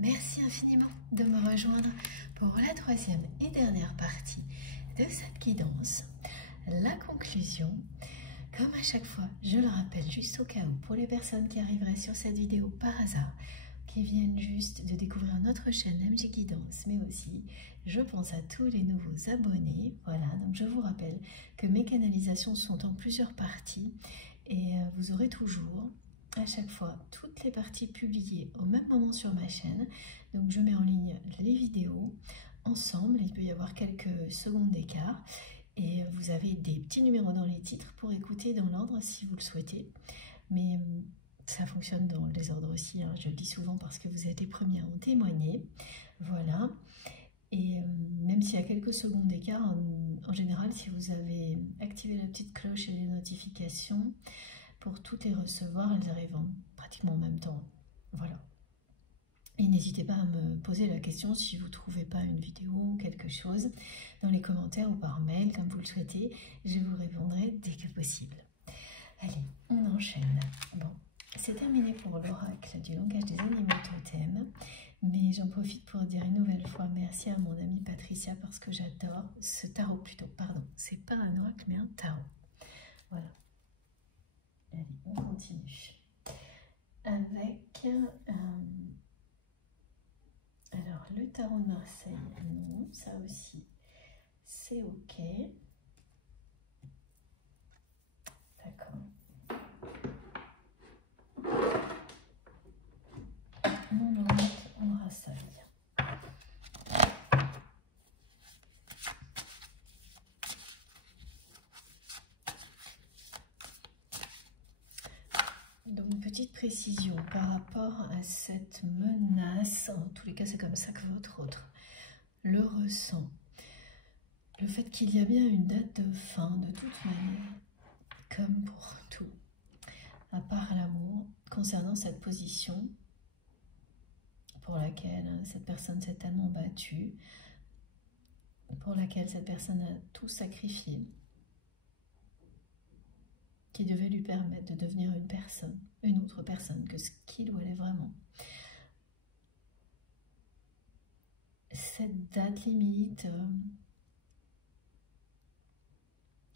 Merci infiniment de me rejoindre pour la troisième et dernière partie de cette guidance. La conclusion, comme à chaque fois, je le rappelle juste au cas où, pour les personnes qui arriveraient sur cette vidéo par hasard, qui viennent juste de découvrir notre chaîne MJ Guidance, mais aussi je pense à tous les nouveaux abonnés. Voilà, donc je vous rappelle que mes canalisations sont en plusieurs parties et vous aurez toujours à chaque fois toutes les parties publiées au même moment sur ma chaîne. Donc je mets en ligne les vidéos ensemble, il peut y avoir quelques secondes d'écart et vous avez des petits numéros dans les titres pour écouter dans l'ordre si vous le souhaitez. Mais ça fonctionne dans les ordres aussi, hein. Je le dis souvent parce que vous êtes les premiers à en témoigner. Voilà. Et même s'il y a quelques secondes d'écart, en général, si vous avez activé la petite cloche et les notifications, pour toutes les recevoir, elles arrivent pratiquement en même temps. Voilà. Et n'hésitez pas à me poser la question si vous ne trouvez pas une vidéo ou quelque chose dans les commentaires ou par mail, comme vous le souhaitez. Je vous répondrai dès que possible. Allez, on enchaîne. Bon, c'est terminé pour l'oracle du langage des animaux totems. Mais j'en profite pour dire une nouvelle fois merci à mon amie Patricia parce que j'adore ce tarot plutôt. Pardon, c'est pas un oracle mais un tarot. Voilà. Allez, on continue avec alors le tarot de Marseille. Non, ça aussi c'est ok. D'accord. Mon oracle en Marseille. Donc, une petite précision par rapport à cette menace, en tous les cas c'est comme ça que votre autre le ressent. Le fait qu'il y a bien une date de fin de toute manière, comme pour tout, à part l'amour, concernant cette position pour laquelle cette personne s'est tellement battue, pour laquelle cette personne a tout sacrifié, qui devait lui permettre de devenir une personne, une autre personne que ce qu'il ou elle est vraiment. Cette date limite,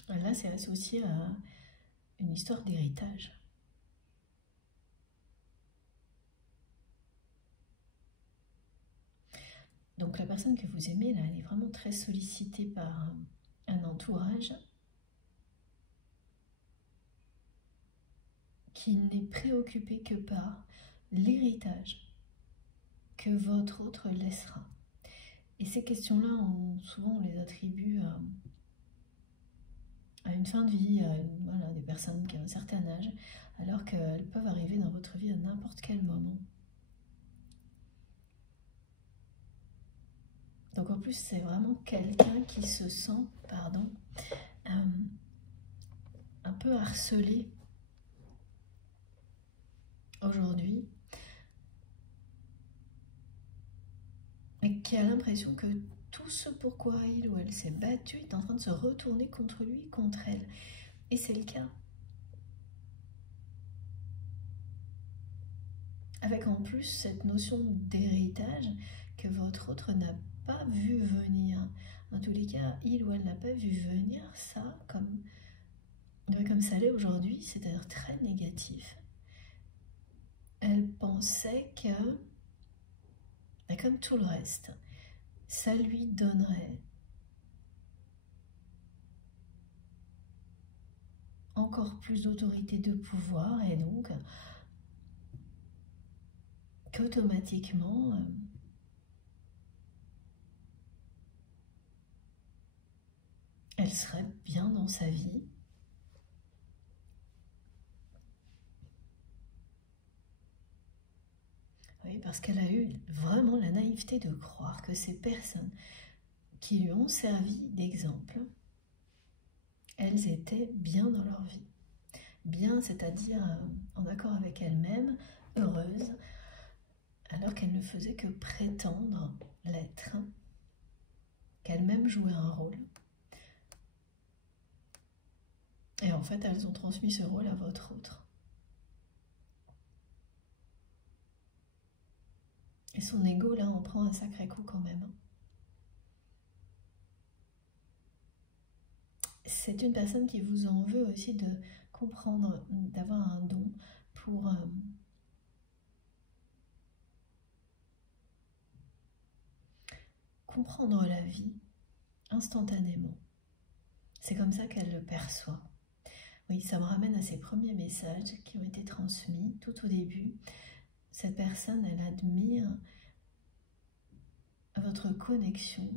là c'est associé à une histoire d'héritage. Donc la personne que vous aimez, là, elle est vraiment très sollicitée par un entourage qui n'est préoccupé que par l'héritage que votre autre laissera. Et ces questions-là, souvent on les attribue à une fin de vie, à voilà, des personnes qui ont un certain âge, alors qu'elles peuvent arriver dans votre vie à n'importe quel moment. Donc en plus, c'est vraiment quelqu'un qui se sent, pardon, un peu harcelé aujourd'hui et qui a l'impression que tout ce pourquoi il ou elle s'est battu est en train de se retourner contre lui, contre elle. Et c'est le cas. Avec en plus cette notion d'héritage que votre autre n'a pas vu venir. En tous les cas, il ou elle n'a pas vu venir ça comme ça l'est aujourd'hui, c'est-à-dire très négatif. Elle pensait que, comme tout le reste, ça lui donnerait encore plus d'autorité, de pouvoir, et donc qu'automatiquement elle serait bien dans sa vie. Oui, parce qu'elle a eu vraiment la naïveté de croire que ces personnes qui lui ont servi d'exemple, elles étaient bien dans leur vie. Bien, c'est-à-dire en accord avec elles-mêmes, heureuses, alors qu'elles ne faisaient que prétendre l'être, qu'elles-mêmes jouaient un rôle. Et en fait, elles ont transmis ce rôle à votre autre. Et son ego, là, en prend un sacré coup quand même. C'est une personne qui vous en veut aussi de comprendre, d'avoir un don pour comprendre la vie instantanément. C'est comme ça qu'elle le perçoit. Oui, ça me ramène à ces premiers messages qui ont été transmis tout au début. Cette personne, elle admire votre connexion,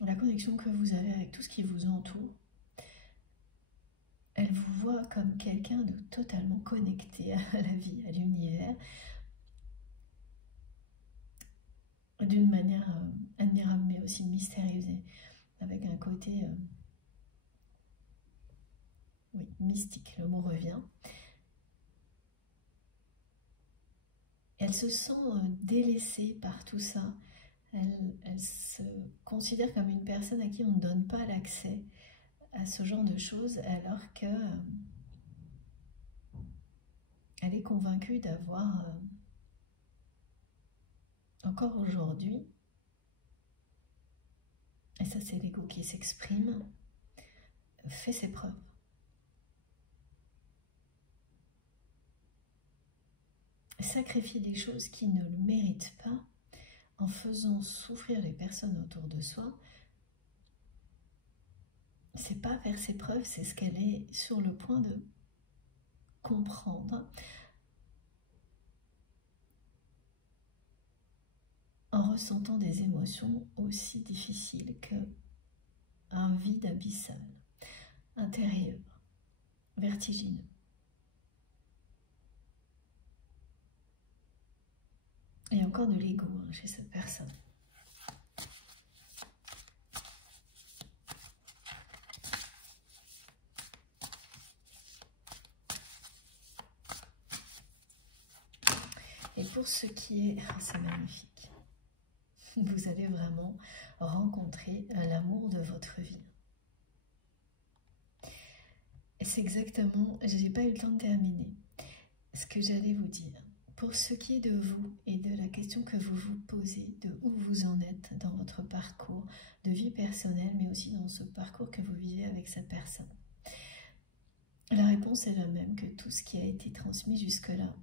la connexion que vous avez avec tout ce qui vous entoure. Elle vous voit comme quelqu'un de totalement connecté à la vie, à l'univers, d'une manière admirable mais aussi mystérieuse, avec un côté oui, mystique, le mot revient. Elle se sent délaissée par tout ça. Elle se considère comme une personne à qui on ne donne pas l'accès à ce genre de choses, alors que elle est convaincue d'avoir encore aujourd'hui, et ça c'est l'ego qui s'exprime, fait ses preuves. Sacrifie des choses qui ne le méritent pas en faisant souffrir les personnes autour de soi. C'est pas faire ses preuves, c'est ce qu'elle est sur le point de comprendre en ressentant des émotions aussi difficiles qu'un vide abyssal, intérieur, vertigineux. Il y a encore de l'ego chez cette personne. Et pour ce qui est... Oh, c'est magnifique. Vous allez vraiment rencontrer l'amour de votre vie. Et c'est exactement... Je n'ai pas eu le temps de terminer ce que j'allais vous dire. Pour ce qui est de vous et de la question que vous vous posez, de où vous en êtes dans votre parcours de vie personnelle, mais aussi dans ce parcours que vous vivez avec cette personne. La réponse est la même que tout ce qui a été transmis jusque-là.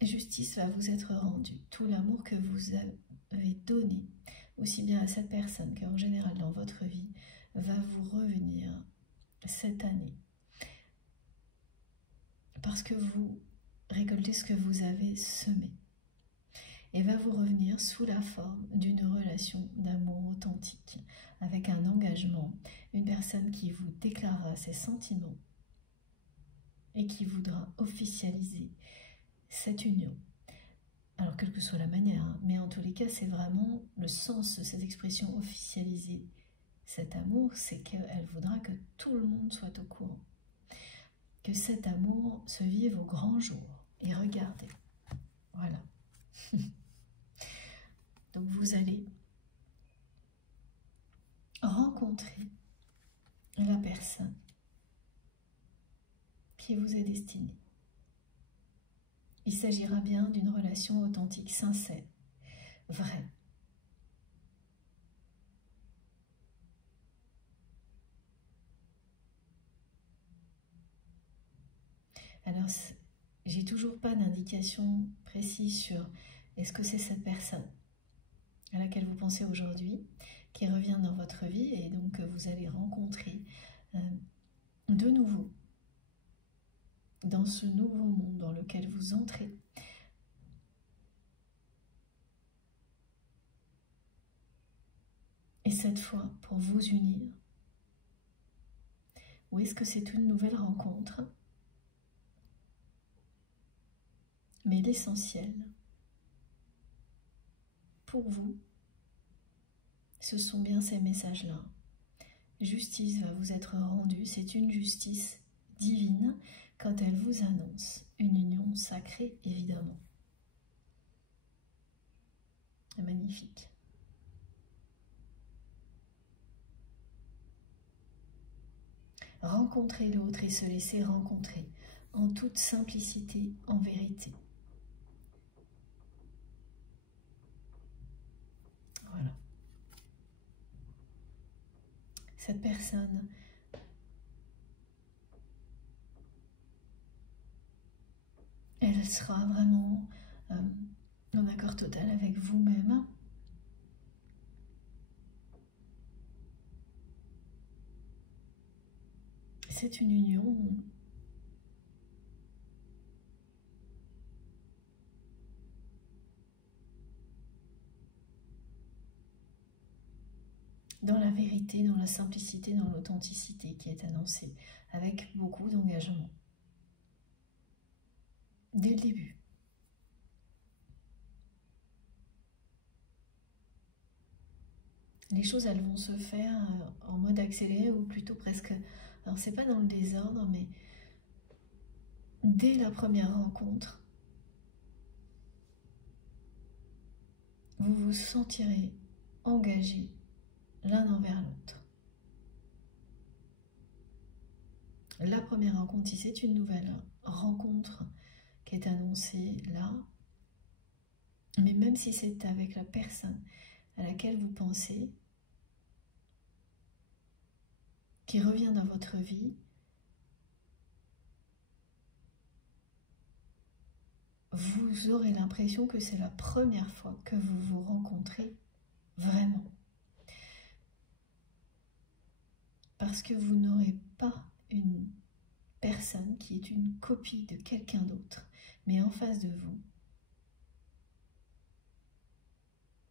Justice va vous être rendue. Tout l'amour que vous avez donné, aussi bien à cette personne qu'en général dans votre vie, va vous revenir cette année. Parce que vous récoltez ce que vous avez semé. Et va vous revenir sous la forme d'une relation d'amour authentique, avec un engagement, une personne qui vous déclarera ses sentiments et qui voudra officialiser cette union. Alors, quelle que soit la manière, hein, mais en tous les cas, c'est vraiment le sens de cette expression officialiser cet amour, c'est qu'elle voudra que tout le monde soit au courant. Que cet amour se vive au grand jour. Et regardez, voilà. Donc vous allez rencontrer la personne qui vous est destinée. Il s'agira bien d'une relation authentique, sincère, vraie. Alors, j'ai toujours pas d'indication précise sur est-ce que c'est cette personne à laquelle vous pensez aujourd'hui qui revient dans votre vie et donc que vous allez rencontrer de nouveau dans ce nouveau monde dans lequel vous entrez. Et cette fois, pour vous unir, ou est-ce que c'est une nouvelle rencontre? Mais l'essentiel, pour vous, ce sont bien ces messages-là. Justice va vous être rendue, c'est une justice divine quand elle vous annonce une union sacrée, évidemment. Magnifique. rencontrer l'autre et se laisser rencontrer en toute simplicité, en vérité. Voilà. Cette personne elle sera vraiment en accord total avec vous-même. C'est une union dans la vérité, dans la simplicité, dans l'authenticité qui est annoncée, avec beaucoup d'engagement. Dès le début. Les choses, elles vont se faire en mode accéléré ou plutôt presque... Alors, c'est pas dans le désordre, mais dès la première rencontre, vous vous sentirez engagés l'un envers l'autre. La première rencontre, si c'est une nouvelle rencontre qui est annoncée là, mais même si c'est avec la personne à laquelle vous pensez, qui revient dans votre vie, vous aurez l'impression que c'est la première fois que vous vous rencontrez vraiment. Parce que vous n'aurez pas une personne qui est une copie de quelqu'un d'autre, mais en face de vous,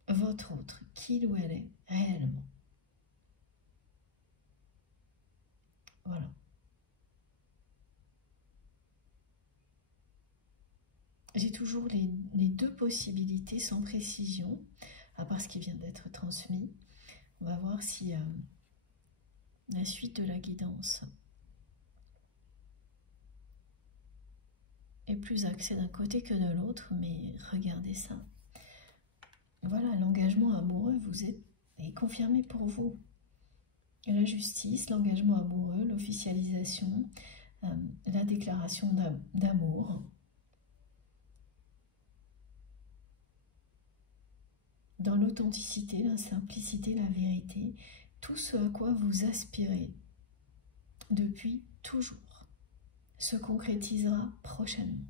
votre autre, qu'il ou elle est réellement. Voilà. J'ai toujours les deux possibilités sans précision, à part ce qui vient d'être transmis. On va voir si la suite de la guidance est plus axée d'un côté que de l'autre, mais regardez ça. Voilà, l'engagement amoureux est confirmé pour vous. La justice, l'engagement amoureux, l'officialisation, la déclaration d'amour. Dans l'authenticité, la simplicité, la vérité, tout ce à quoi vous aspirez depuis toujours se concrétisera prochainement.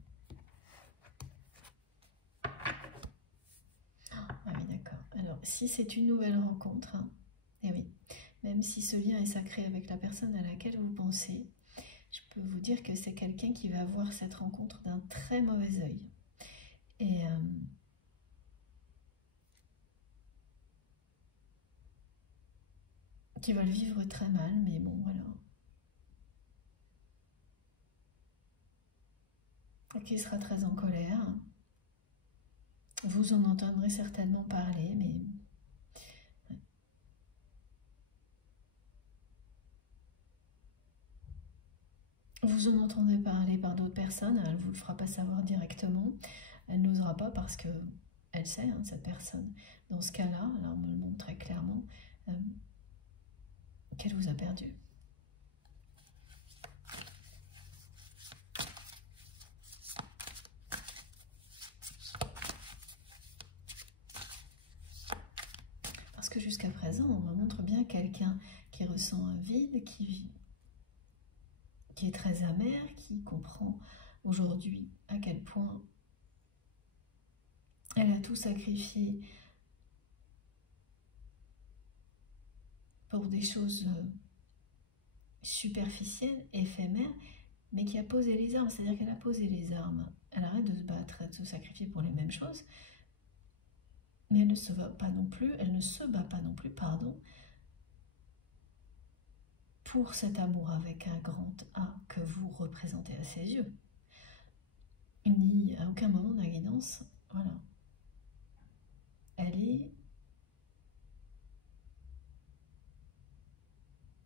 Ah oui, d'accord. Alors, si c'est une nouvelle rencontre, eh oui, même si ce lien est sacré avec la personne à laquelle vous pensez, je peux vous dire que c'est quelqu'un qui va voir cette rencontre d'un très mauvais œil. Et qui va le vivre très mal, mais bon, voilà. Qui sera très en colère. Vous en entendrez certainement parler, mais... Vous en entendrez parler par d'autres personnes, elle ne vous le fera pas savoir directement. Elle n'osera pas parce que elle sait, hein, cette personne. Dans ce cas-là, alors on me le montre très clairement, qu'elle vous a perdu. Parce que jusqu'à présent, on me montre bien quelqu'un qui ressent un vide, qui est très amer, qui comprend aujourd'hui à quel point elle a tout sacrifié pour des choses superficielles, éphémères, mais qui a posé les armes, c'est-à-dire qu'elle a posé les armes. Elle arrête de se battre, de se sacrifier pour les mêmes choses, mais elle ne se bat pas non plus, pardon, pour cet amour avec un grand A que vous représentez à ses yeux. Ni à aucun moment de la guidance, voilà. Elle est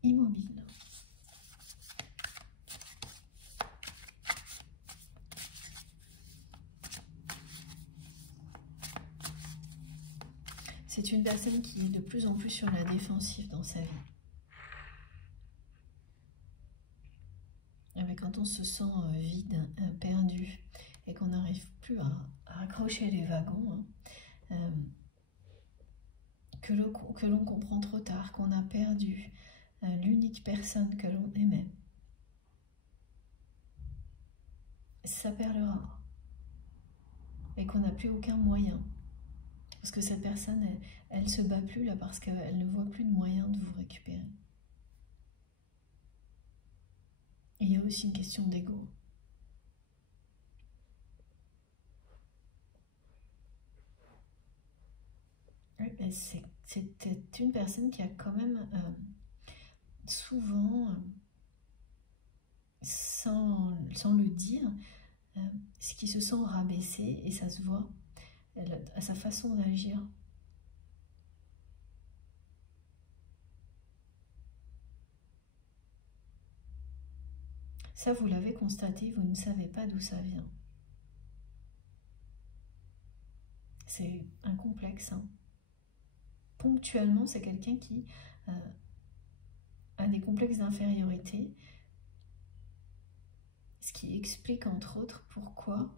immobile. C'est une personne qui est de plus en plus sur la défensive dans sa vie. se sent vide, perdu, et qu'on n'arrive plus à accrocher les wagons, hein, que l'on comprend trop tard, qu'on a perdu l'unique personne que l'on aimait, ça perlera, et qu'on n'a plus aucun moyen. Parce que cette personne, elle se bat plus là parce qu'elle ne voit plus de moyen de vous récupérer. Et il y a aussi une question d'ego. C'était une personne qui a quand même souvent, sans le dire, ce qui se sent rabaissé, et ça se voit à sa façon d'agir. Ça, vous l'avez constaté, vous ne savez pas d'où ça vient. C'est un complexe. Hein. Ponctuellement, c'est quelqu'un qui a des complexes d'infériorité, ce qui explique entre autres pourquoi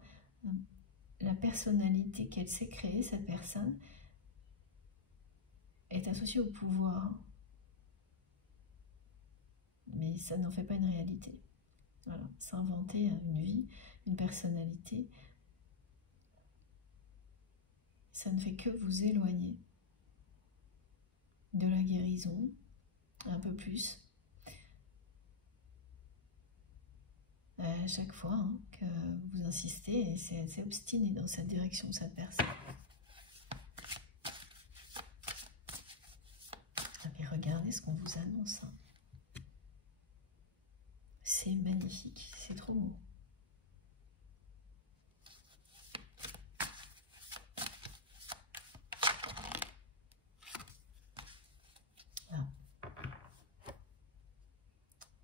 la personnalité qu'elle s'est créée, cette personne, est associée au pouvoir. Mais ça n'en fait pas une réalité. Voilà, s'inventer une vie, une personnalité, ça ne fait que vous éloigner de la guérison, un peu plus. À chaque fois hein, que vous insistez, et c'est obstiné dans cette direction, cette personne. Mais regardez ce qu'on vous annonce. Hein. C'est magnifique, c'est trop beau.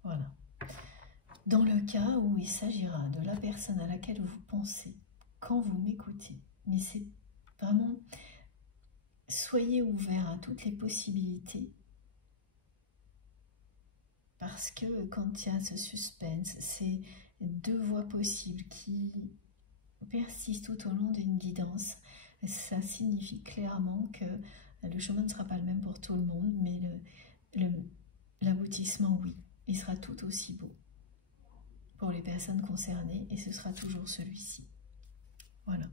Voilà. Dans le cas où il s'agira de la personne à laquelle vous pensez quand vous m'écoutez, mais c'est vraiment, soyez ouvert à toutes les possibilités, parce que quand il y a ce suspense, c'est deux voies possibles qui persistent tout au long d'une guidance. Ça signifie clairement que le chemin ne sera pas le même pour tout le monde, mais l'aboutissement, oui, il sera tout aussi beau pour les personnes concernées, et ce sera toujours celui-ci. Voilà.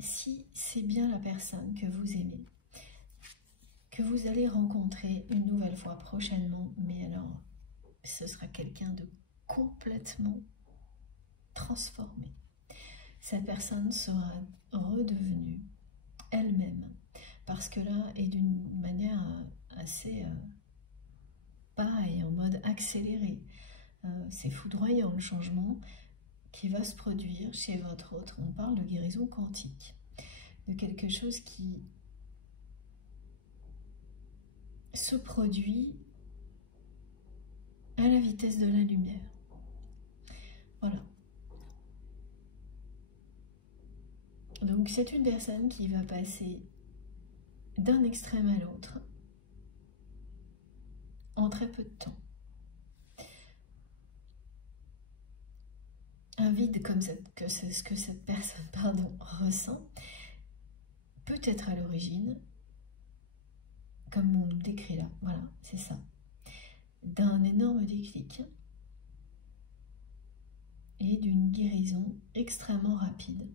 Si c'est bien la personne que vous aimez, que vous allez rencontrer une nouvelle fois prochainement, mais alors ce sera quelqu'un de complètement transformé. Cette personne sera redevenue elle-même, parce que là, et d'une manière assez pareille, en mode accéléré. C'est foudroyant le changement qui va se produire chez votre autre. On parle de guérison quantique, de quelque chose qui se produit à la vitesse de la lumière. Voilà. Donc c'est une personne qui va passer d'un extrême à l'autre en très peu de temps. Un vide comme ce que cette personne ressent peut être à l'origine, comme on le décrit là, voilà, c'est ça, d'un énorme déclic et d'une guérison extrêmement rapide.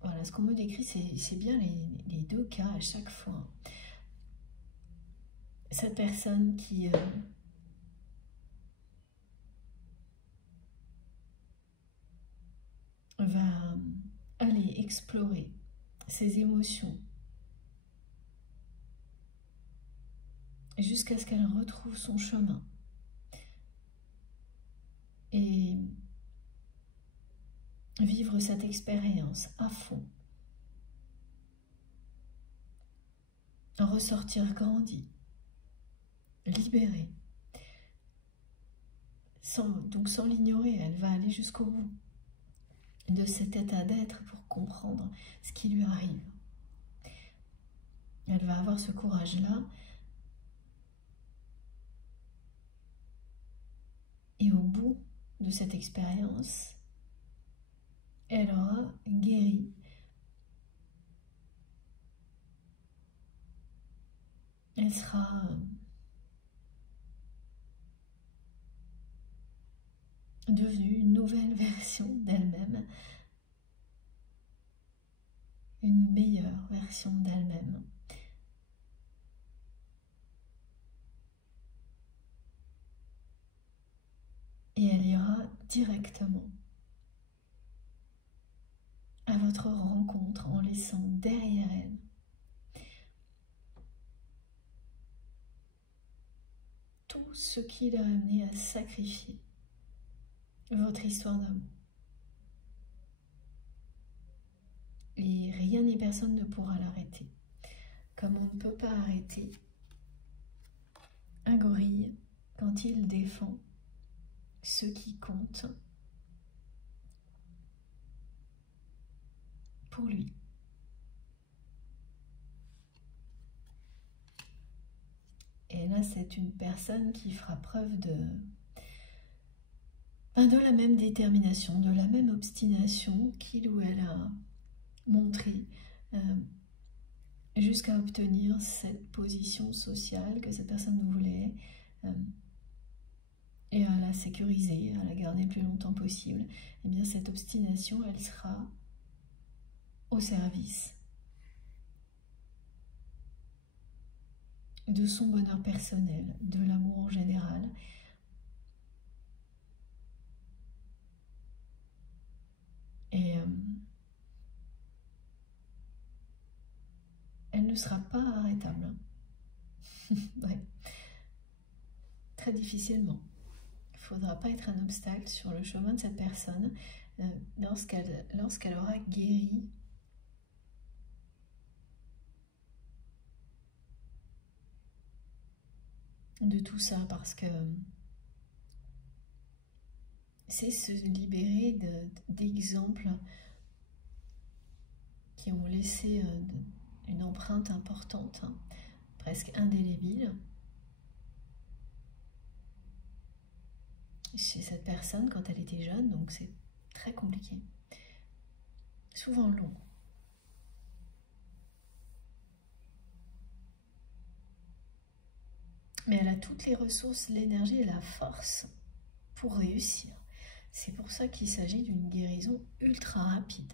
Voilà, ce qu'on me décrit, c'est bien les deux cas à chaque fois. Cette personne qui va aller explorer ses émotions jusqu'à ce qu'elle retrouve son chemin et vivre cette expérience à fond, ressortir grandi, libérée, donc sans l'ignorer, elle va aller jusqu'au bout. de cet état d'être pour comprendre ce qui lui arrive. Elle va avoir ce courage-là. Et au bout de cette expérience, elle aura guéri. Elle sera devenue une nouvelle version d'elle-même, une meilleure version d'elle-même. Et elle ira directement à votre rencontre en laissant derrière elle tout ce qui l'a amené à sacrifier votre histoire d'amour. Et rien ni personne ne pourra l'arrêter. Comme on ne peut pas arrêter un gorille quand il défend ce qui compte pour lui. Et là, c'est une personne qui fera preuve de la même détermination, de la même obstination qu'il ou elle a montré jusqu'à obtenir cette position sociale que cette personne voulait et à la sécuriser, à la garder le plus longtemps possible. Et bien cette obstination, elle sera au service de son bonheur personnel, de l'amour en général. Et elle ne sera pas arrêtable. Ouais. Très difficilement. Il ne faudra pas être un obstacle sur le chemin de cette personne lorsqu'elle aura guéri de tout ça, parce que c'est se libérer d'exemples qui ont laissé une empreinte importante, presque indélébile, chez cette personne quand elle était jeune, donc c'est très compliqué, souvent long. Mais elle a toutes les ressources, l'énergie et la force pour réussir. C'est pour ça qu'il s'agit d'une guérison ultra rapide.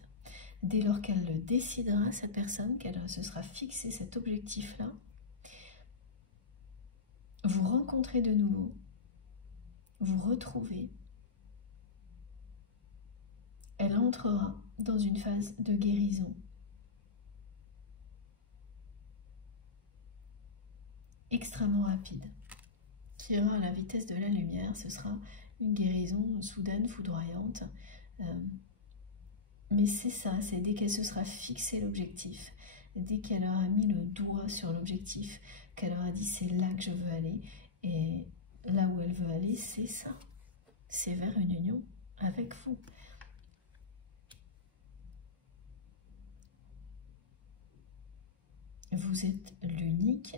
Dès lors qu'elle le décidera, cette personne, qu'elle se sera fixé cet objectif-là, vous rencontrez de nouveau, vous retrouvez, elle entrera dans une phase de guérison extrêmement rapide, qui ira à la vitesse de la lumière. Ce sera une guérison soudaine, foudroyante. Mais c'est ça, c'est dès qu'elle se sera fixé l'objectif, dès qu'elle aura mis le doigt sur l'objectif, qu'elle aura dit c'est là que je veux aller, et là où elle veut aller, c'est ça, c'est vers une union avec vous. Vous êtes l'unique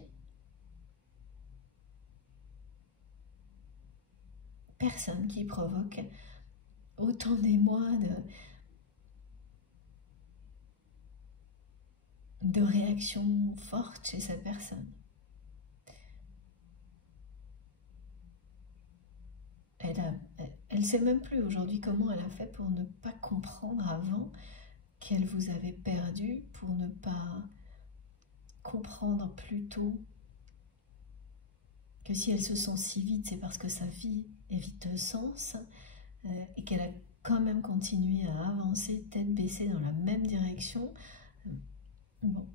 personne qui provoque autant d'émoi, de réactions fortes chez cette personne. Elle ne sait même plus aujourd'hui comment elle a fait pour ne pas comprendre avant qu'elle vous avait perdu, pour ne pas comprendre plus tôt que si elle se sent si vide, c'est parce que sa vie est vide de sens et qu'elle a quand même continué à avancer tête baissée dans la même direction. Bon.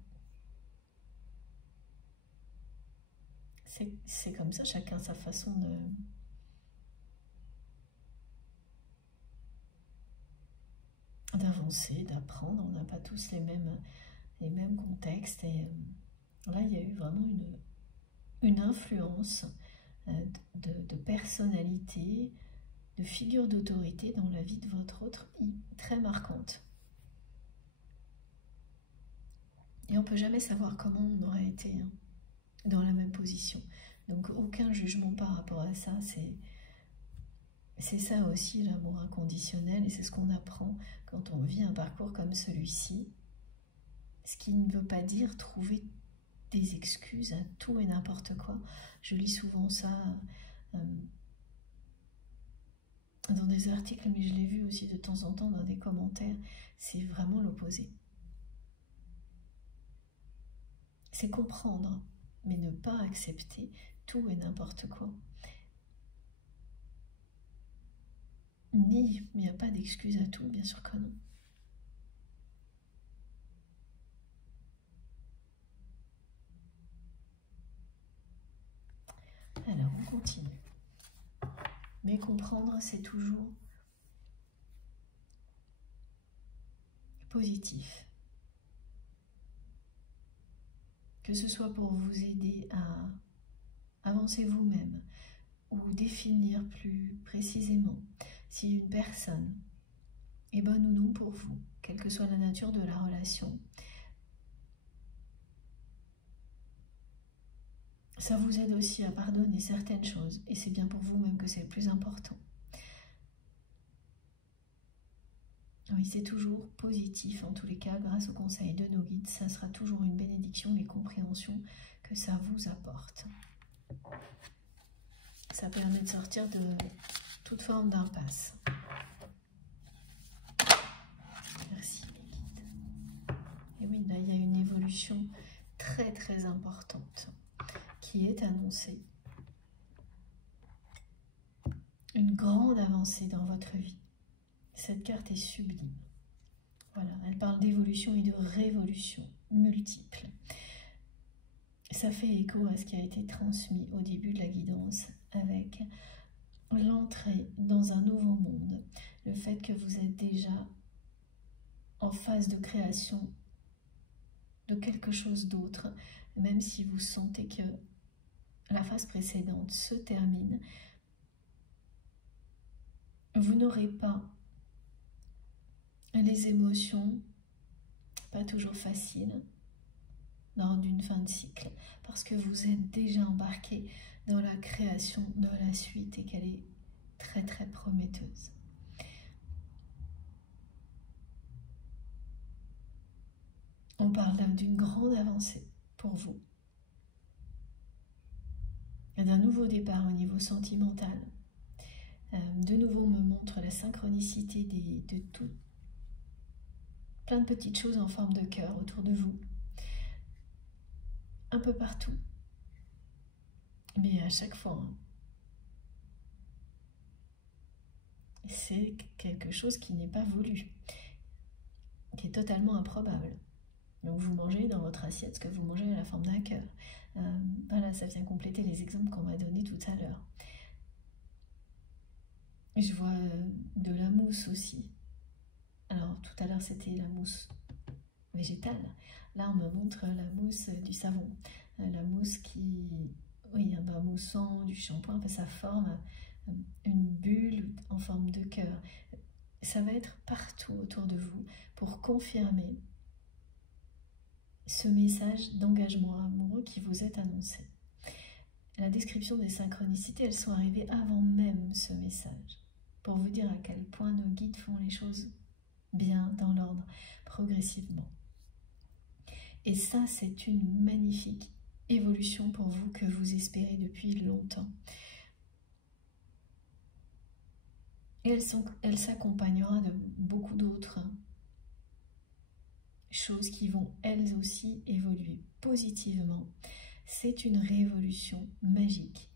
C'est comme ça, chacun sa façon d'avancer, d'apprendre. On n'a pas tous les mêmes contextes. Et là, il y a eu vraiment une influence de personnalité, de figure d'autorité dans la vie de votre autre I, très marquante. Et on ne peut jamais savoir comment on aurait été dans la même position. Donc aucun jugement par rapport à ça, c'est ça aussi l'amour inconditionnel, et c'est ce qu'on apprend quand on vit un parcours comme celui-ci. Ce qui ne veut pas dire trouver des excuses à tout et n'importe quoi. Je lis souvent ça dans des articles, mais je l'ai vu aussi de temps en temps dans des commentaires. C'est vraiment l'opposé. C'est comprendre, mais ne pas accepter tout et n'importe quoi. Ni, il n'y a pas d'excuse à tout, bien sûr que non. Alors, on continue. Mais comprendre, c'est toujours positif. Que ce soit pour vous aider à avancer vous-même ou définir plus précisément si une personne est bonne ou non pour vous, quelle que soit la nature de la relation. Ça vous aide aussi à pardonner certaines choses, et c'est bien pour vous-même que c'est le plus important. Oui, c'est toujours positif, en tous les cas, grâce au conseil de nos guides, ça sera toujours une bénédiction et compréhension que ça vous apporte. Ça permet de sortir de toute forme d'impasse. Merci les guides. Et oui, là, il y a une évolution très très importante qui est annoncée. Une grande avancée dans votre vie. Cette carte est sublime. Voilà, elle parle d'évolution et de révolution multiples. Ça fait écho à ce qui a été transmis au début de la guidance avec l'entrée dans un nouveau monde. Le fait que vous êtes déjà en phase de création de quelque chose d'autre, même si vous sentez que la phase précédente se termine, vous n'aurez pas les émotions, pas toujours faciles, lors d'une fin de cycle, parce que vous êtes déjà embarqué dans la création de la suite et qu'elle est très très prometteuse. On parle d'une grande avancée pour vous, d'un nouveau départ au niveau sentimental. De nouveau, on me montre la synchronicité de tout. Plein de petites choses en forme de cœur autour de vous. Un peu partout. Mais à chaque fois, c'est quelque chose qui n'est pas voulu, qui est totalement improbable. Donc vous mangez dans votre assiette ce que vous mangez à la forme d'un cœur. Voilà, ça vient compléter les exemples qu'on m'a donnés tout à l'heure. Je vois de la mousse aussi. Alors tout à l'heure c'était la mousse végétale. Là on me montre la mousse du savon. La mousse qui, oui, un bain moussant, du shampoing, ça forme une bulle en forme de cœur. Ça va être partout autour de vous pour confirmer ce message d'engagement amoureux qui vous est annoncé. La description des synchronicités, elles sont arrivées avant même ce message, pour vous dire à quel point nos guides font les choses bien, dans l'ordre, progressivement. Et ça, c'est une magnifique évolution pour vous que vous espérez depuis longtemps. Et elle s'accompagnera de beaucoup d'autres choses qui vont elles aussi évoluer positivement. C'est une révolution magique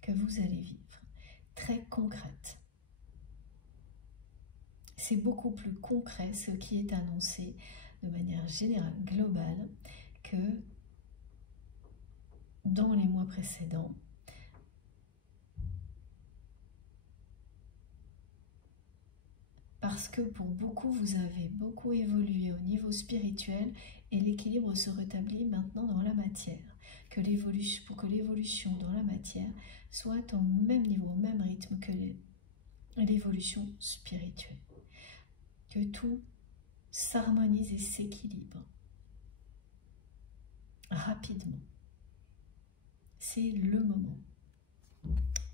que vous allez vivre, très concrète. C'est beaucoup plus concret ce qui est annoncé de manière générale, globale, que dans les mois précédents. Parce que pour beaucoup, vous avez beaucoup évolué au niveau spirituel et l'équilibre se rétablit maintenant dans la matière. pour que l'évolution dans la matière soit au même niveau, au même rythme que l'évolution spirituelle. Que tout s'harmonise et s'équilibre rapidement. C'est le moment.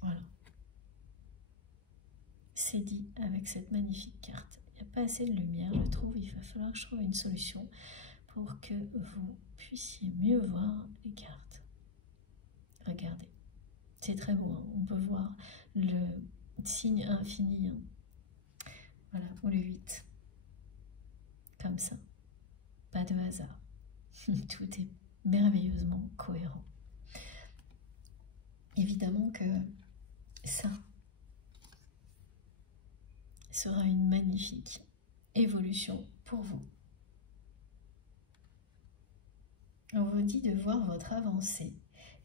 Voilà. C'est dit avec cette magnifique carte. Il n'y a pas assez de lumière, je trouve. Il va falloir que je trouve une solution pour que vous puissiez mieux voir les cartes. Regardez. C'est très beau. Hein. On peut voir le signe infini. Hein. Voilà, ou le 8. Comme ça. Pas de hasard. Tout est merveilleusement cohérent. Évidemment que ça sera une magnifique évolution pour vous. On vous dit de voir votre avancée,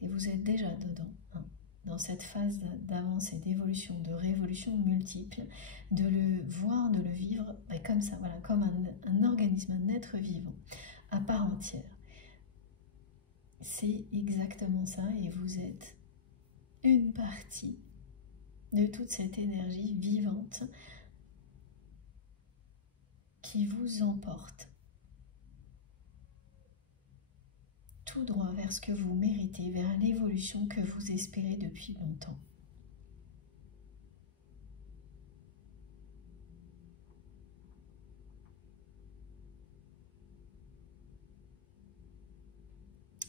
et vous êtes déjà dedans, hein, dans cette phase d'avancée, d'évolution, de révolution multiple, de le voir, de le vivre comme ça, voilà, comme un organisme, un être vivant, à part entière. C'est exactement ça, et vous êtes une partie de toute cette énergie vivante qui vous emporte tout droit vers ce que vous méritez, vers l'évolution que vous espérez depuis longtemps.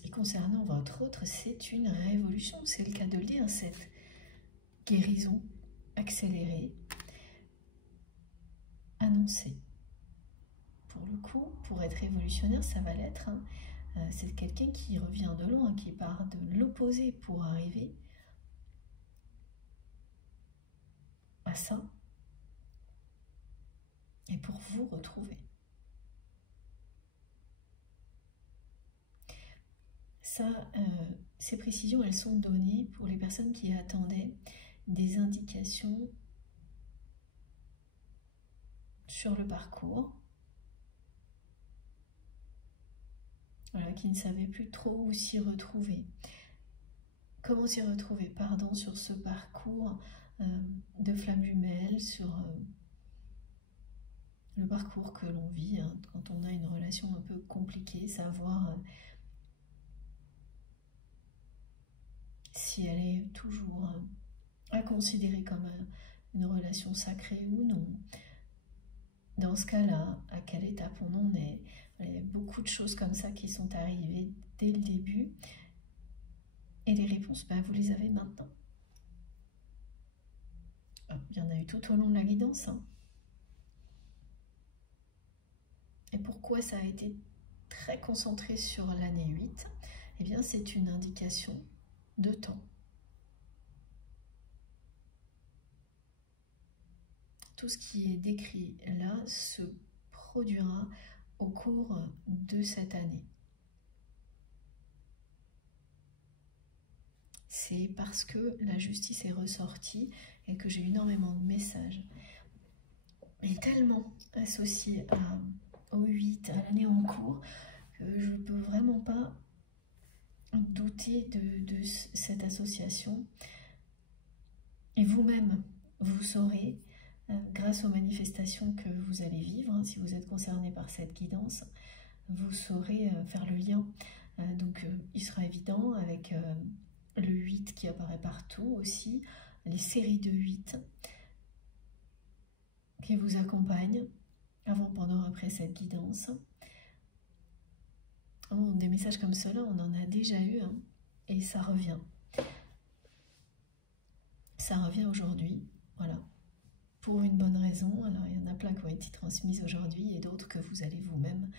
Et concernant votre autre, c'est une révolution, c'est le cas de le dire, cette guérison accélérée, annoncée. Pour le coup, pour être révolutionnaire, ça va l'être. Hein. C'est quelqu'un qui revient de loin, qui part de l'opposé pour arriver à ça et pour vous retrouver. Ça, ces précisions, elles sont données pour les personnes qui attendaient des indications sur le parcours. Voilà, qui ne savaient plus trop où s'y retrouver. Comment s'y retrouver, pardon, sur ce parcours de flammes jumelles, sur le parcours que l'on vit, hein, quand on a une relation un peu compliquée, savoir si elle est toujours à considérer comme une relation sacrée ou non. Dans ce cas-là, à quelle étape on en est? Il y a beaucoup de choses comme ça qui sont arrivées dès le début. Et les réponses, vous les avez maintenant. Il y en a eu tout au long de la guidance. Hein. Et pourquoi ça a été très concentré sur l'année 8? Eh bien, c'est une indication de temps. Tout ce qui est décrit là se produira au cours de cette année. C'est parce que la justice est ressortie et que j'ai énormément de messages et tellement associés au 8, à l'année en cours, que je ne peux vraiment pas douter de cette association. Et vous-même, vous saurez, grâce aux manifestations que vous allez vivre, hein, si vous êtes concerné par cette guidance, vous saurez faire le lien. Donc il sera évident avec le 8 qui apparaît partout aussi, les séries de 8 qui vous accompagnent avant, pendant, après cette guidance. Oh, des messages comme cela, on en a déjà eu, hein, et ça revient. Ça revient aujourd'hui, voilà. Pour une bonne raison. Alors, il y en a plein qui ont été transmises aujourd'hui et d'autres que vous allez vous-même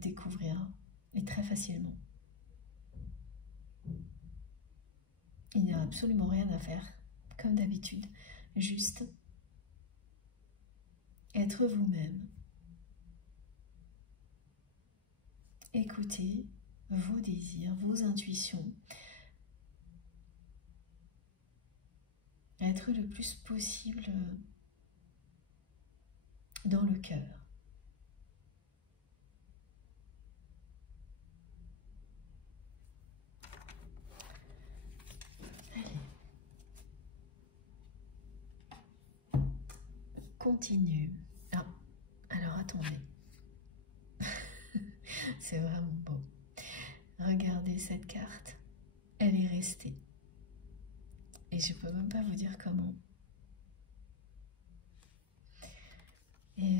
découvrir, et très facilement. Il n'y a absolument rien à faire, comme d'habitude. Juste être vous-même. Écoutez vos désirs, vos intuitions. Être le plus possible dans le cœur. continue. Ah, alors attendez. C'est vraiment beau. Regardez cette carte. Elle est restée. Et je peux même pas vous dire comment. Et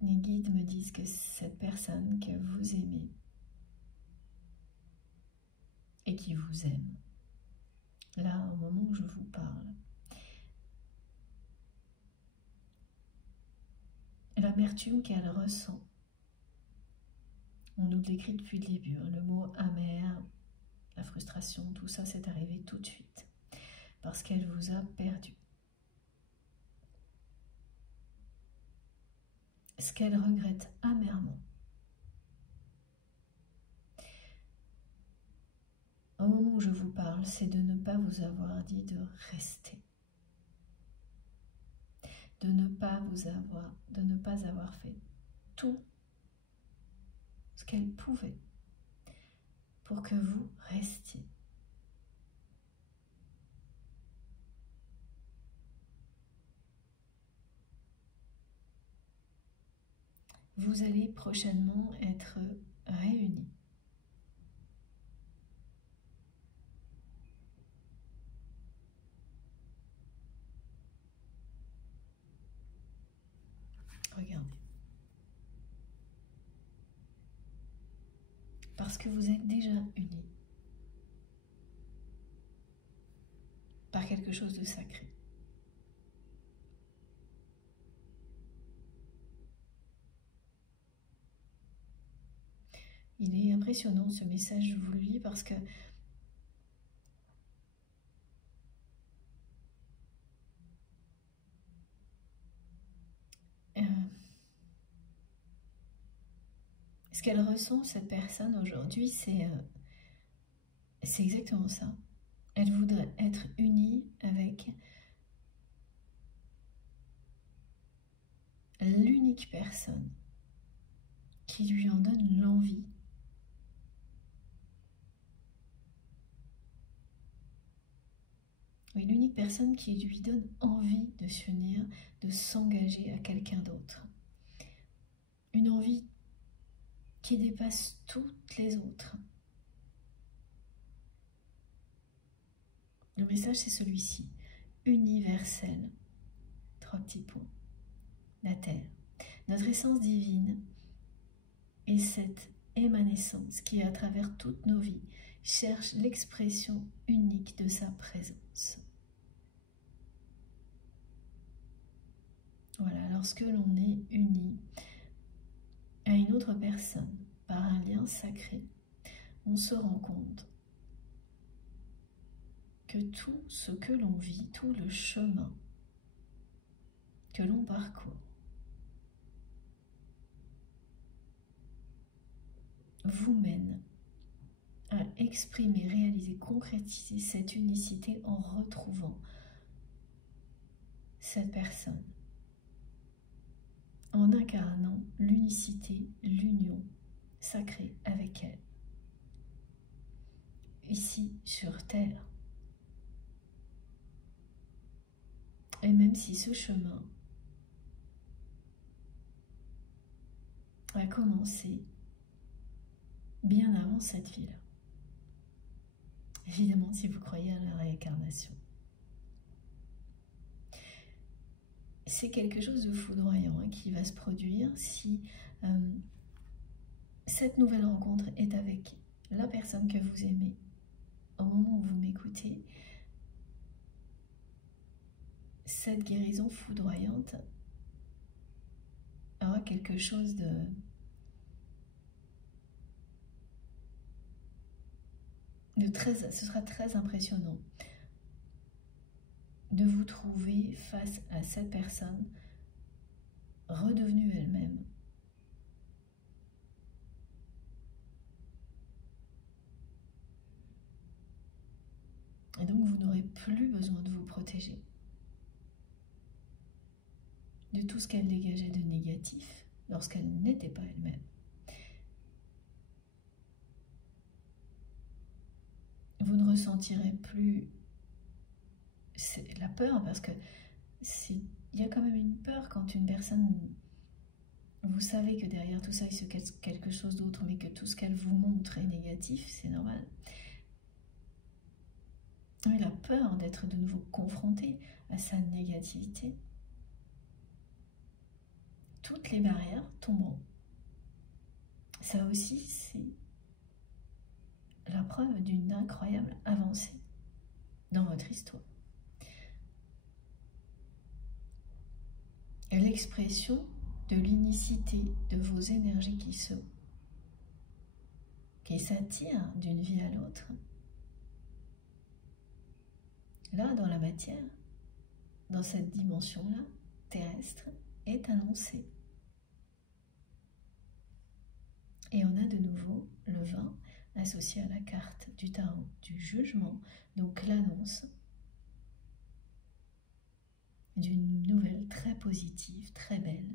les guides me disent que cette personne que vous aimez et qui vous aime, là, au moment où je vous parle, l'amertume qu'elle ressent, on nous le décrit depuis le début, hein, le mot amer, la frustration, tout ça, c'est arrivé tout de suite, parce qu'elle vous a perdu. Ce qu'elle regrette amèrement, au moment où je vous parle, c'est de ne pas vous avoir dit de rester. De ne pas avoir fait tout ce qu'elle pouvait pour que vous restiez. Vous allez prochainement être réunis. Regardez. Parce que vous êtes déjà unis par quelque chose de sacré. Il est impressionnant ce message, je vous le lis parce que ce qu'elle ressent, cette personne aujourd'hui, c'est exactement ça. Elle voudrait être unie avec l'unique personne qui lui en donne l'envie. Oui, l'unique personne qui lui donne envie de s'unir, de s'engager à quelqu'un d'autre. Une envie qui dépasse toutes les autres. Le message, c'est celui-ci. Universel. 3 petits points. La Terre. Notre essence divine est cette émanescence qui, à travers toutes nos vies, cherche l'expression unique de sa présence. Voilà, lorsque l'on est uni à une autre personne par un lien sacré, on se rend compte que tout ce que l'on vit, tout le chemin que l'on parcourt, vous mène à exprimer, réaliser, concrétiser cette unicité en retrouvant cette personne, en incarnant l'unicité, l'union sacrée avec elle, ici sur Terre. Et même si ce chemin a commencé bien avant cette vie-là. Évidemment, si vous croyez à la réincarnation. C'est quelque chose de foudroyant qui va se produire si cette nouvelle rencontre est avec la personne que vous aimez au moment où vous m'écoutez. Cette guérison foudroyante aura quelque chose de très, ce sera très impressionnant de vous trouver face à cette personne redevenue elle-même. Et donc vous n'aurez plus besoin de vous protéger de tout ce qu'elle dégageait de négatif lorsqu'elle n'était pas elle-même. Vous ne ressentirez plus la peur parce que c'est il y a quand même une peur quand une personne, vous savez que derrière tout ça, il se cache quelque chose d'autre, mais que tout ce qu'elle vous montre est négatif, c'est normal. Il a peur d'être de nouveau confronté à sa négativité. Toutes les barrières tomberont. Ça aussi, c'est la preuve d'une incroyable avancée dans votre histoire. Et l'expression de l'unicité de vos énergies qui s'attirent d'une vie à l'autre, là, dans la matière, dans cette dimension-là, terrestre, est annoncée. Et on a de nouveau le 20 associé à la carte du tarot du jugement, donc l'annonce d'une nouvelle très positive, très belle,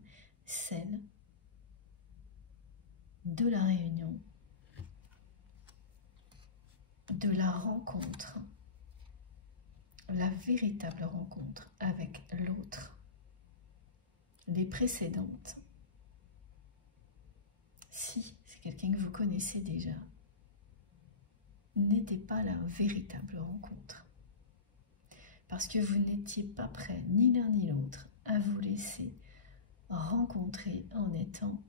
celle de la réunion, de la rencontre, la véritable rencontre avec l'autre. Les précédentes, si c'est quelqu'un que vous connaissez déjà, n'était pas la véritable rencontre. Parce que vous n'étiez pas prêts, ni l'un ni l'autre, à vous laisser rencontrer en étant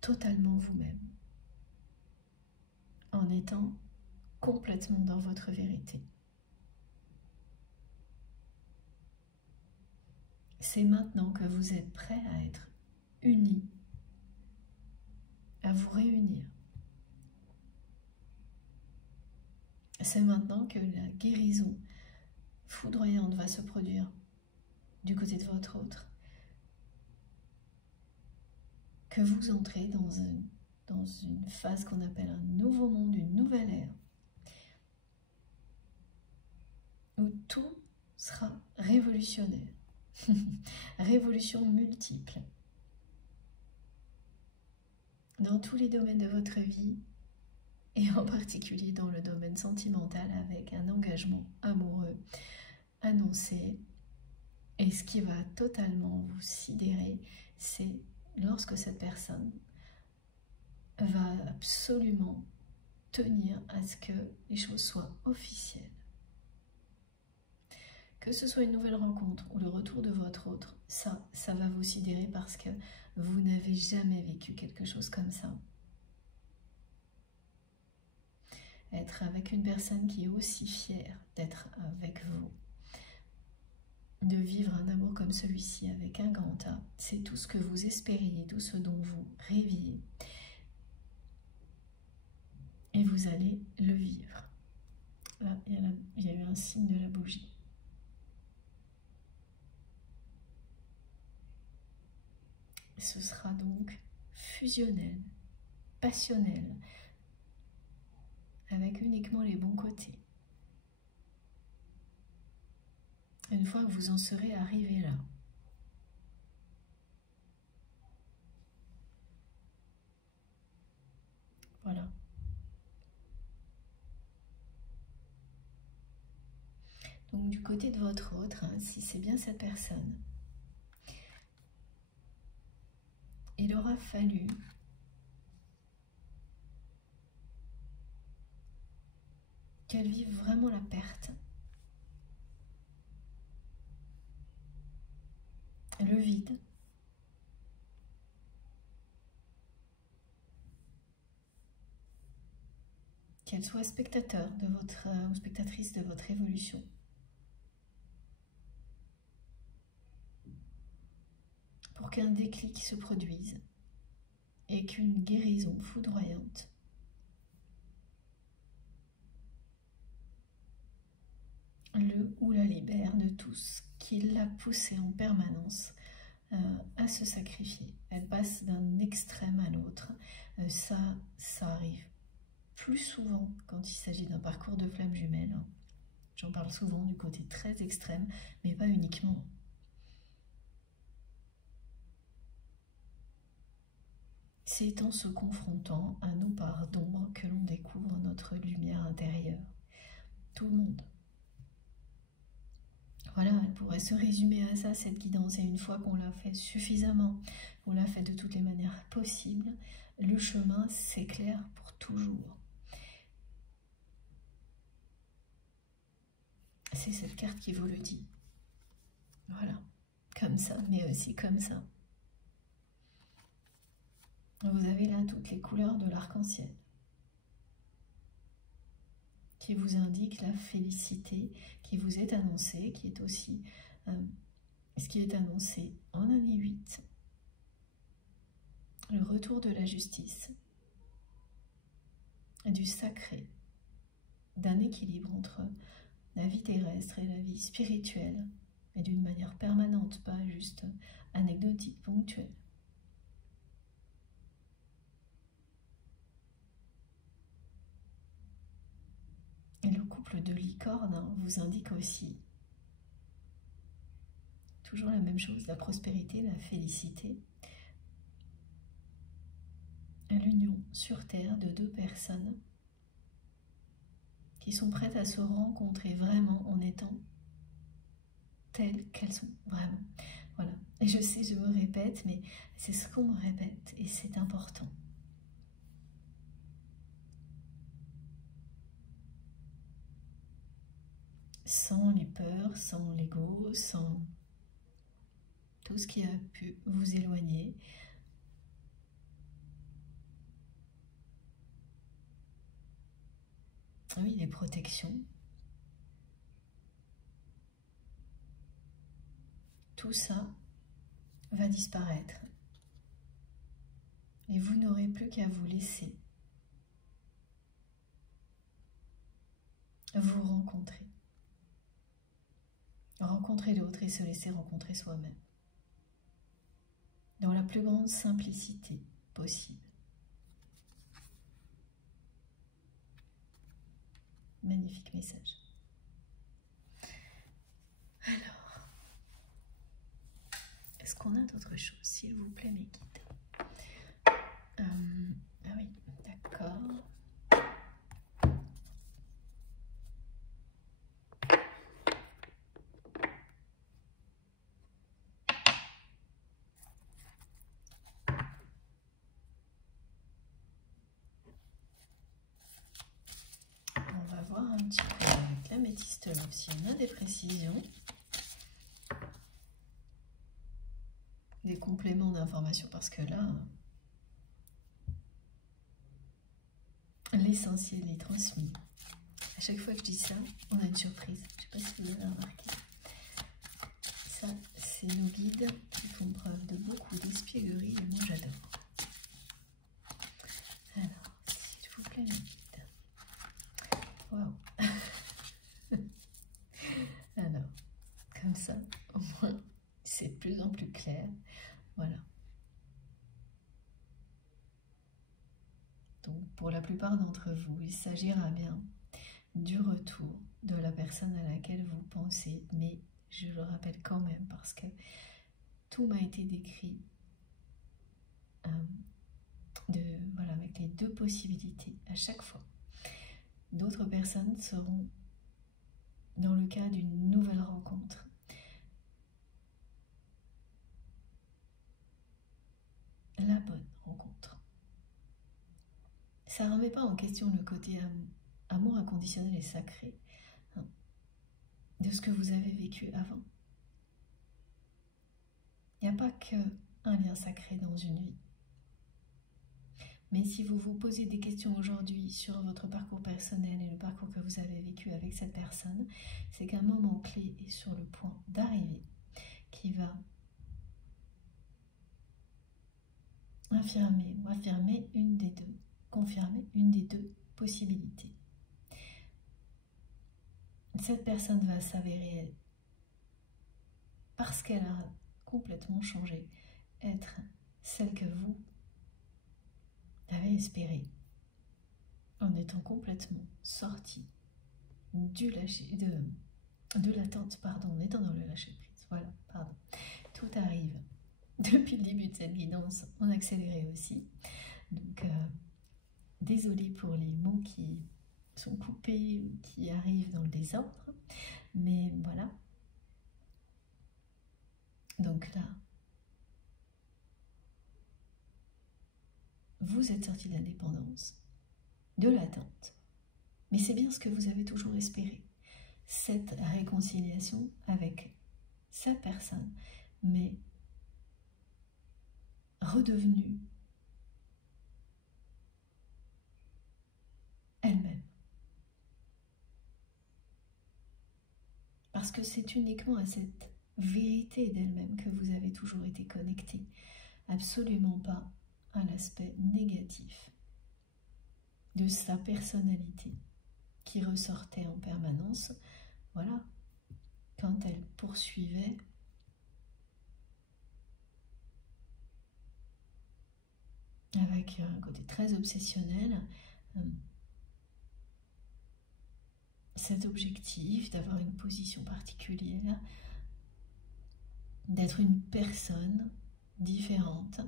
totalement vous-même. En étant complètement dans votre vérité. C'est maintenant que vous êtes prêts à être unis, à vous réunir. C'est maintenant que la guérison foudroyante va se produire du côté de votre autre. Que vous entrez dans une phase qu'on appelle un nouveau monde, une nouvelle ère, où tout sera révolutionnaire, révolution multiple, dans tous les domaines de votre vie, et en particulier dans le domaine sentimental, avec un engagement amoureux annoncé. Et ce qui va totalement vous sidérer, c'est lorsque cette personne va absolument tenir à ce que les choses soient officielles. Que ce soit une nouvelle rencontre ou le retour de votre autre, ça va vous sidérer parce que vous n'avez jamais vécu quelque chose comme ça. Être avec une personne qui est aussi fière d'être avec vous, de vivre un amour comme celui-ci avec un grand A, c'est tout ce que vous espériez, tout ce dont vous rêviez. Et vous allez le vivre. Là, il y a eu un signe de la bougie. Ce sera donc fusionnel, passionnel, avec uniquement les bons côtés. Une fois que vous en serez arrivé là, voilà. Donc du côté de votre autre, hein, si c'est bien cette personne, il aura fallu qu'elle vive vraiment la perte, le vide, qu'elle soit spectateur de votre ou spectatrice de votre évolution. Pour qu'un déclic se produise et qu'une guérison foudroyante le ou la libère de tout ce qui l'a poussé en permanence à se sacrifier. Elle passe d'un extrême à l'autre. Ça arrive plus souvent quand il s'agit d'un parcours de flamme jumelle. J'en parle souvent du côté très extrême, mais pas uniquement. C'est en se confrontant à nos parts d'ombre que l'on découvre notre lumière intérieure. Tout le monde. Voilà voilà, elle pourrait se résumer à ça, cette guidance. Et une fois qu'on l'a fait suffisamment, qu'on l'a fait de toutes les manières possibles, le chemin s'éclaire pour toujours. C'est cette carte qui vous le dit. Voilà, comme ça, mais aussi comme ça. Vous avez là toutes les couleurs de l'arc-en-ciel qui vous indique la félicité qui vous est annoncée, qui est aussi ce qui est annoncé en année 8. Le retour de la justice, du sacré, d'un équilibre entre la vie terrestre et la vie spirituelle, mais d'une manière permanente, pas juste anecdotique, ponctuelle. Et le couple de licornes vous indique aussi toujours la même chose, la prospérité, la félicité, l'union sur terre de deux personnes qui sont prêtes à se rencontrer vraiment en étant telles qu'elles sont, vraiment. Voilà. Et je sais, je me répète, mais c'est ce qu'on me répète et c'est important. Sans les peurs, sans l'ego, sans tout ce qui a pu vous éloigner. Oui, les protections. Tout ça va disparaître. Et vous n'aurez plus qu'à vous laisser vous rencontrer. Rencontrer l'autre et se laisser rencontrer soi-même. Dans la plus grande simplicité possible. Magnifique message. Alors, est-ce qu'on a d'autres choses, s'il vous plaît, mes guides? Ah oui, d'accord. On va voir un petit peu avec l'améthyste love si on a des précisions. Des compléments d'informations, parce que là, l'essentiel est transmis. À chaque fois que je dis ça, on a une surprise. Je ne sais pas si vous avez remarqué. Ça, c'est nos guides qui font preuve de beaucoup d'espièglerie et moi j'adore. Alors, s'il vous plaît, mes guides. Waouh. Alors, comme ça, au moins, c'est de plus en plus clair. Voilà. Donc, pour la plupart d'entre vous, il s'agira bien du retour de la personne à laquelle vous pensez, mais je le rappelle quand même parce que tout m'a été décrit voilà, avec les deux possibilités à chaque fois. D'autres personnes seront dans le cas d'une nouvelle rencontre. La bonne rencontre. Ça ne remet pas en question le côté amour inconditionnel et sacré de ce que vous avez vécu avant. Il n'y a pas qu'un lien sacré dans une vie. Mais si vous vous posez des questions aujourd'hui sur votre parcours personnel et le parcours que vous avez vécu avec cette personne, c'est qu'un moment clé est sur le point d'arriver qui va affirmer ou affirmer une des deux, confirmer une des deux possibilités. Cette personne va s'avérer, parce qu'elle a complètement changé, être celle que vous avez espérée, en étant complètement sorti de l'attente, pardon, en étant dans le lâcher prise. Voilà, pardon. Tout arrive depuis le début de cette guidance en accéléré aussi. Donc, désolée pour les mots qui sont coupés ou qui arrivent dans le désordre, mais voilà. Donc là, vous êtes sorti de la dépendance, de l'attente, mais c'est bien ce que vous avez toujours espéré, cette réconciliation avec cette personne, mais redevenue elle-même. Parce que c'est uniquement à cette vérité d'elle-même que vous avez toujours été connecté, absolument pas à l'aspect négatif de sa personnalité qui ressortait en permanence, voilà, quand elle poursuivait avec un côté très obsessionnel cet objectif d'avoir une position particulière, d'être une personne différente.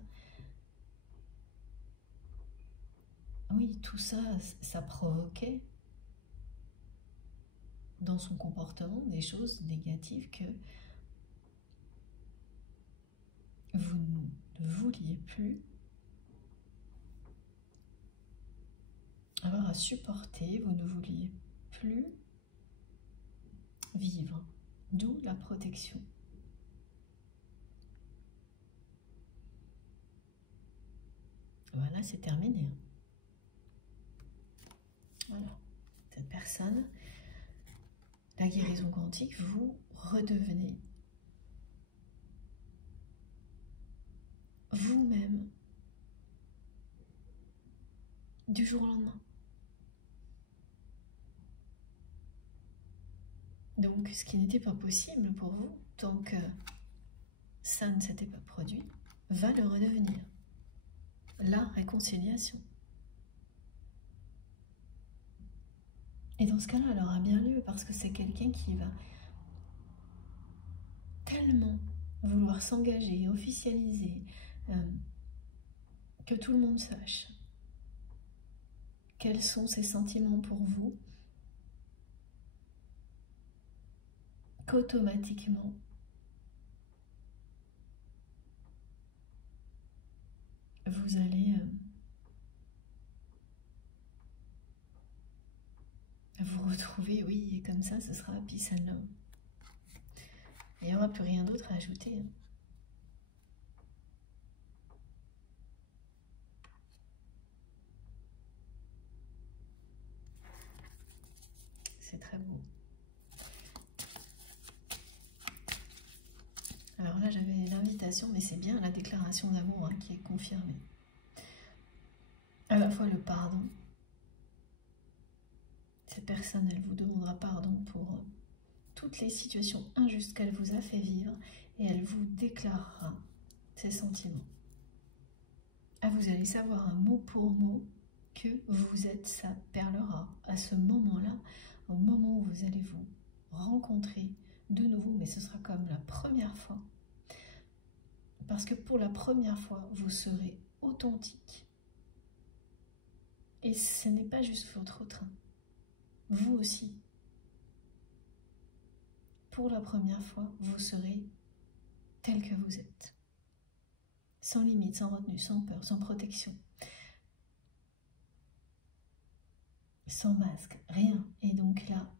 Oui, tout ça, ça provoquait dans son comportement des choses négatives que vous ne vouliez plus avoir à supporter, vous ne vouliez plus vivre, d'où la protection. Voilà, c'est terminé. Voilà, cette personne, la guérison quantique, vous redevenez vous-même du jour au lendemain. Donc, ce qui n'était pas possible pour vous, tant que ça ne s'était pas produit, va le redevenir. La réconciliation. Et dans ce cas-là, elle aura bien lieu, parce que c'est quelqu'un qui va tellement vouloir s'engager, officialiser, que tout le monde sache quels sont ses sentiments pour vous, qu'automatiquement, vous allez vous retrouver, oui, et comme ça, ce sera peace and love. Il n'y aura plus rien d'autre à ajouter. C'est très beau. Alors là, j'avais l'invitation, mais c'est bien la déclaration d'amour qui est confirmée. À la fois le pardon. Cette personne, elle vous demandera pardon pour toutes les situations injustes qu'elle vous a fait vivre et elle vous déclarera ses sentiments. Ah, vous allez savoir un mot pour mot que vous êtes sa perle rare. À ce moment-là, au moment où vous allez vous rencontrer de nouveau, mais ce sera comme la première fois. Parce que pour la première fois, vous serez authentique. Et ce n'est pas juste votre train. Vous aussi. Pour la première fois, vous serez tel que vous êtes. Sans limite, sans retenue, sans peur, sans protection. Sans masque, rien. Et donc là,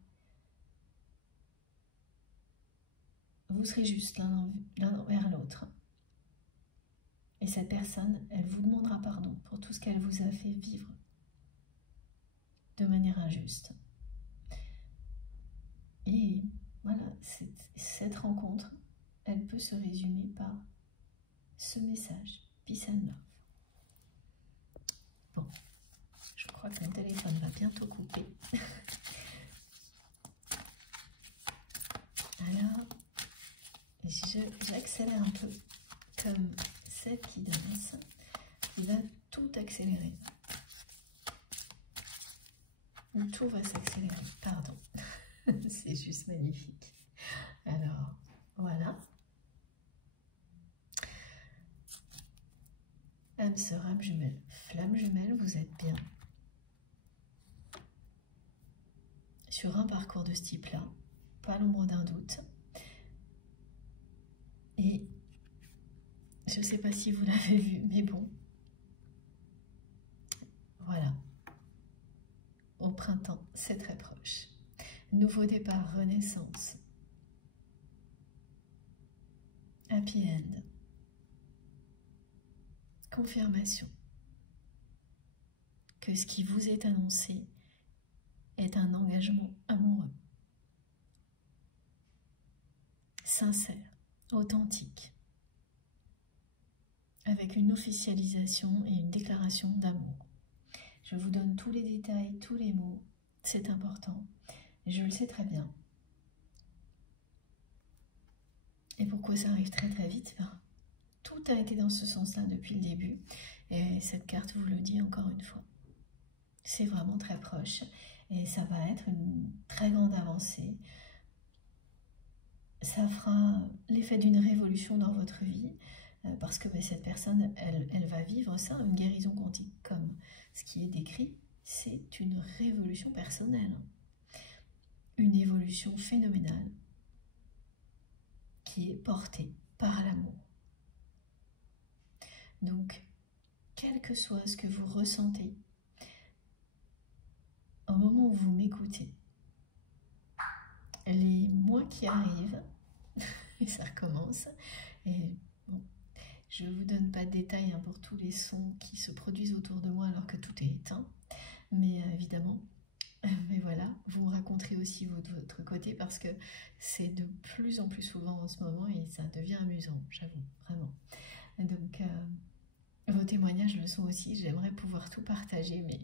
vous serez juste l'un envers l'autre. Et cette personne, elle vous demandera pardon pour tout ce qu'elle vous a fait vivre de manière injuste. Et voilà, cette rencontre, elle peut se résumer par ce message, peace and love. Bon, je crois que mon téléphone va bientôt couper. Alors, j'accélère un peu, comme cette guidance qui va tout accélérer. Tout va s'accélérer, pardon. C'est juste magnifique. Alors, voilà. Âme sœur, âme jumelle, flamme jumelle, vous êtes bien sur un parcours de ce type-là, pas l'ombre d'un doute. Et Je ne sais pas si vous l'avez vu, mais bon. Voilà. Au printemps, c'est très proche. Nouveau départ, renaissance. Happy end. Confirmation que ce qui vous est annoncé est un engagement amoureux. Sincère, authentique, avec une officialisation et une déclaration d'amour. Je vous donne tous les détails, tous les mots, c'est important, et je le sais très bien. Et pourquoi ça arrive très très vite? Tout a été dans ce sens-là depuis le début, et cette carte vous le dit encore une fois. C'est vraiment très proche, et ça va être une très grande avancée. Ça fera l'effet d'une révolution dans votre vie, parce que cette personne, elle va vivre ça, une guérison quantique, comme ce qui est décrit, c'est une révolution personnelle, une évolution phénoménale qui est portée par l'amour. Donc, quel que soit ce que vous ressentez, au moment où vous m'écoutez, les mois qui arrivent, et ça recommence, et bon, je ne vous donne pas de détails pour tous les sons qui se produisent autour de moi alors que tout est éteint, mais évidemment, mais voilà, vous me raconterez aussi votre côté parce que c'est de plus en plus souvent en ce moment et ça devient amusant, j'avoue, vraiment. Donc, vos témoignages le sont aussi, j'aimerais pouvoir tout partager, mais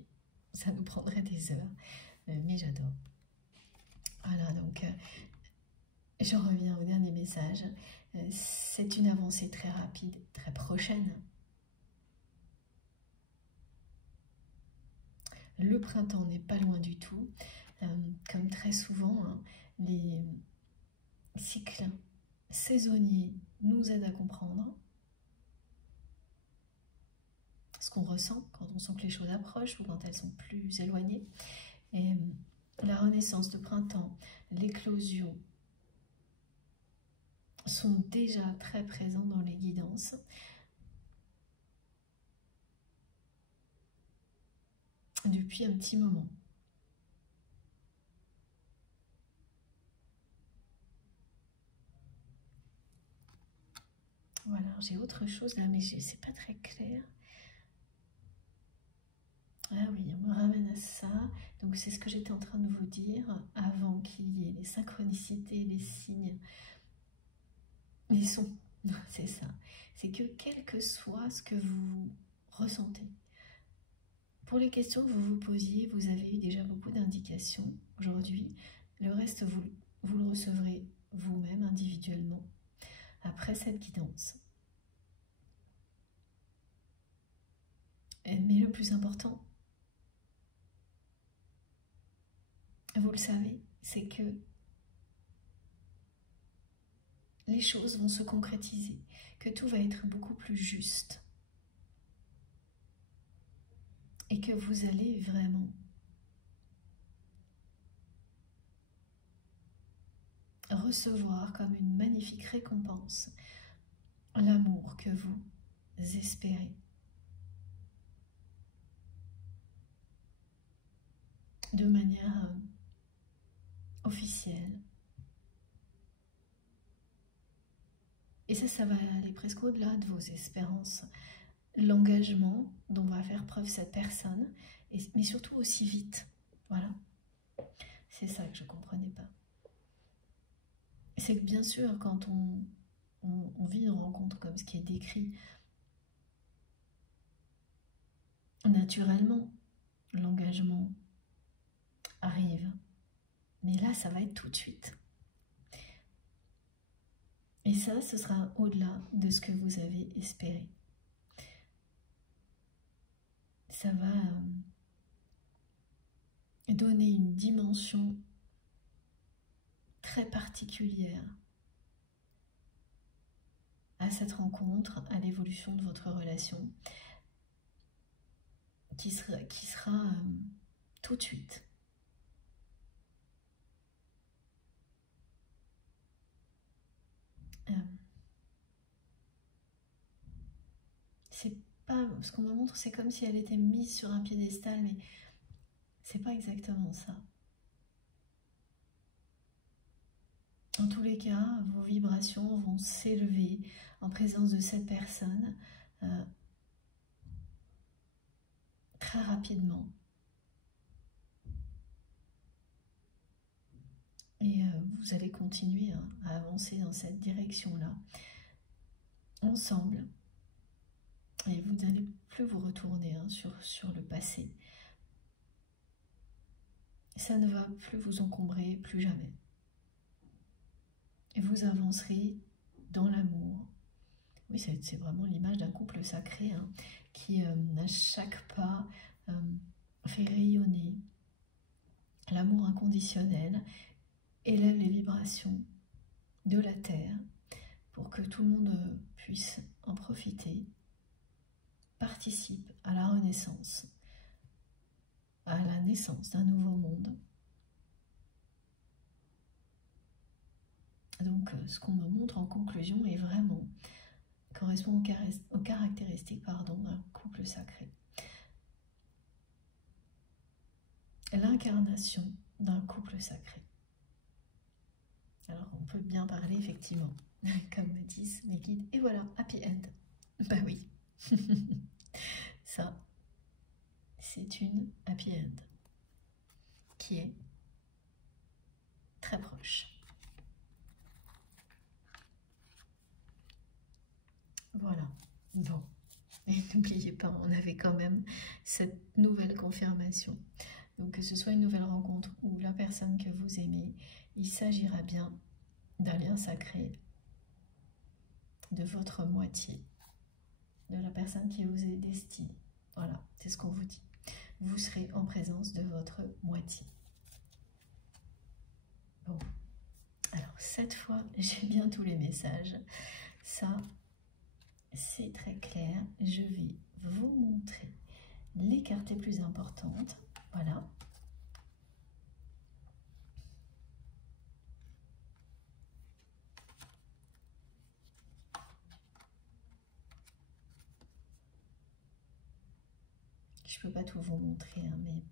ça nous prendrait des heures, mais j'adore. Voilà, donc je reviens au dernier message. C'est une avancée très rapide, très prochaine. Le printemps n'est pas loin du tout. Comme très souvent, hein, les cycles saisonniers nous aident à comprendre ce qu'on ressent quand on sent que les choses approchent ou quand elles sont plus éloignées. Et la renaissance de printemps, l'éclosion sont déjà très présents dans les guidances. Depuis un petit moment. Voilà, j'ai autre chose là, mais c'est pas très clair. Ah oui, on me ramène à ça. Donc c'est ce que j'étais en train de vous dire avant qu'il y ait les synchronicités, les signes, les sons. C'est ça. C'est que quel que soit ce que vous ressentez, pour les questions que vous vous posiez, vous avez eu déjà beaucoup d'indications aujourd'hui. Le reste, vous le recevrez vous-même individuellement après cette guidance. Mais le plus important, vous le savez, c'est que les choses vont se concrétiser, que tout va être beaucoup plus juste et que vous allez vraiment recevoir comme une magnifique récompense l'amour que vous espérez. De manière officielle. Et ça va aller presque au-delà de vos espérances. L'engagement dont va faire preuve cette personne, mais surtout aussi vite. Voilà. C'est ça que je ne comprenais pas. C'est que bien sûr, quand on vit une rencontre comme ce qui est décrit, naturellement, l'engagement arrive. Mais là, ça va être tout de suite. Et ça, ce sera au-delà de ce que vous avez espéré. Ça va donner une dimension très particulière à cette rencontre, à l'évolution de votre relation, qui sera tout de suite. pas, ce qu'on me montre, c'est comme si elle était mise sur un piédestal, mais c'est pas exactement ça. En tous les cas, vos vibrations vont s'élever en présence de cette personne très rapidement. Et vous allez continuer à avancer dans cette direction-là, ensemble. Et vous n'allez plus vous retourner sur le passé. Ça ne va plus vous encombrer, plus jamais. Et vous avancerez dans l'amour. Oui, c'est vraiment l'image d'un couple sacré qui, à chaque pas, fait rayonner l'amour inconditionnel, élève les vibrations de la Terre pour que tout le monde puisse en profiter, participe à la renaissance, à la naissance d'un nouveau monde. Donc, ce qu'on me montre en conclusion est vraiment correspond aux caractéristiques d'un couple sacré. L'incarnation d'un couple sacré. Alors, on peut bien parler, effectivement, comme me disent mes guides. Et voilà, happy end. Bah oui. Ça, c'est une happy end qui est très proche. Voilà. Bon. Et n'oubliez pas, on avait quand même cette nouvelle confirmation. Donc, que ce soit une nouvelle rencontre ou la personne que vous aimez, il s'agira bien d'un lien sacré de votre moitié, de la personne qui vous est destinée. Voilà, c'est ce qu'on vous dit. Vous serez en présence de votre moitié. Bon, alors cette fois, j'ai bien tous les messages. Ça, c'est très clair. Je vais vous montrer les cartes les plus importantes. Voilà. Je ne peux pas tout vous montrer, mais